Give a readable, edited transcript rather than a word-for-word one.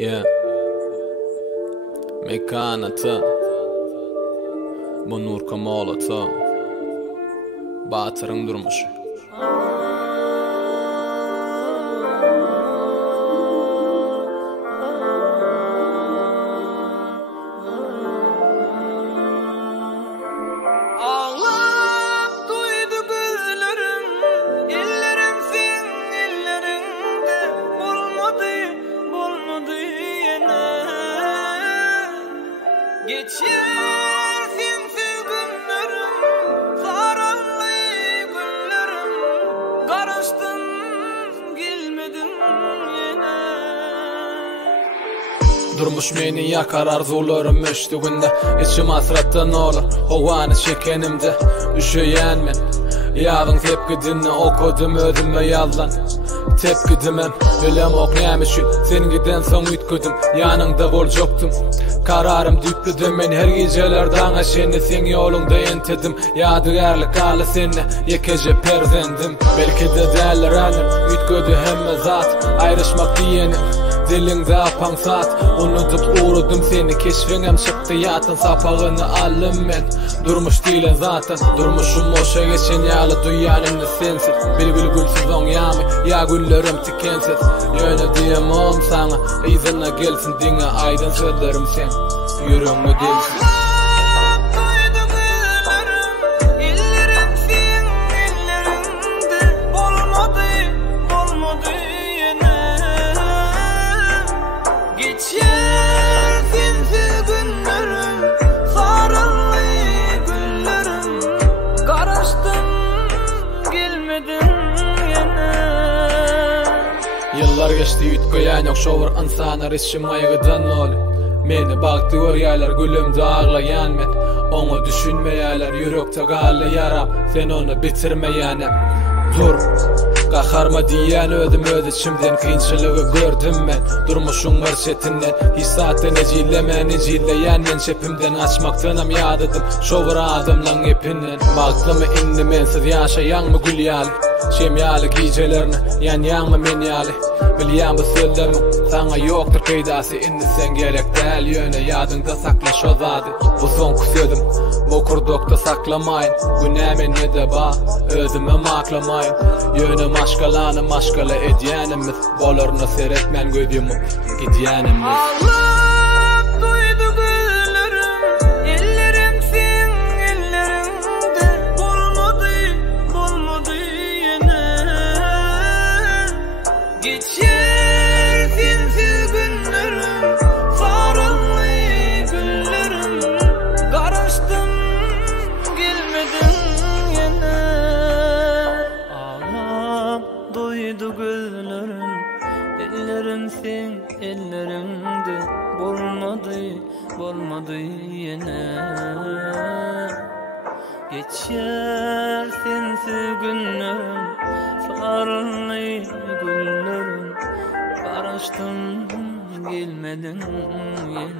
Yeah. Mekanatı bu Nur Kamolatı Batırın durmuşu. Geçersin günlerim, sararlı günlerim, karıştın gelmedin yine. Durmuş meni yakar arzularım meştugunda, içim hasrattan olur hovanı çekenimde. Üşüyen men, yağın tepkidini okudum ödüme yalan. Tepkidimem, bilem oknayamışım, sen giden son ütküdüm, yanında bolcoktum. Kararım düplüdüm, men her gecelerden aşeni sen yolunda entedim. Yadigarlık alı seni, yekece perzendim. Belki de derler anım, ütködü hemme zat, ayrışmak diyenim. Dilingde apan saat, unutup uğrudum seni, keşfingem çıktı yatın, sapağını aldım men. Durmuş değilen zaten, durmuşum boşa geçen yağlı dünyanın sensiz. Bilgül gülsüz on yağmı, ya güllerim tikensiz. Yöne diyemem sana, izine gelsin dine aydın sözlerim sen. Yüreğimi delsin. Geçersin günlerim, sararlı günlerim, karıştın gelmedin yine. Yıllar geçti ütköyen yok şovur insanlar işim ayıgıdan ol. Meni baktı görýärler gülümde ağlayan men. Onu düşünmeýärler yürekte galy yaram, sen onu bitirmeýänem. Dur, qaharma diýen ödüm içimden kynçylygy gördüm men. Durmuşuň merçetinden, hissatyn ejilleýän men çepimden açmakdanam ýadydım. Şowur adamlaryň epinden, bagtlymy indi mensiz ýaşaýanmy gül ýaly. Şem ýaly gijelerini, ýanýanmy men ýaly. Bilýän bu sözlerimi sana ýokdur peýdasy, indi sen gerek däl ýöne ýadynda sakla şo zady. Bu soňky sözüm, bu kurdokda saklamaýyn, günäme nede ba, özüme maklamaýyn. Ýöne maşgalany maşgala edýänimiz, bolarna seretmän gözümi gidýänimiz. Geçersin günlerim, sararlı günlerim, karıştın gelmedin yine. Ağlam doydu gözlerim, ellerim sen ellerimde, bolmadı yine. Geçersin günlerim, sararlı günlerim, karıştın gelmedin yine.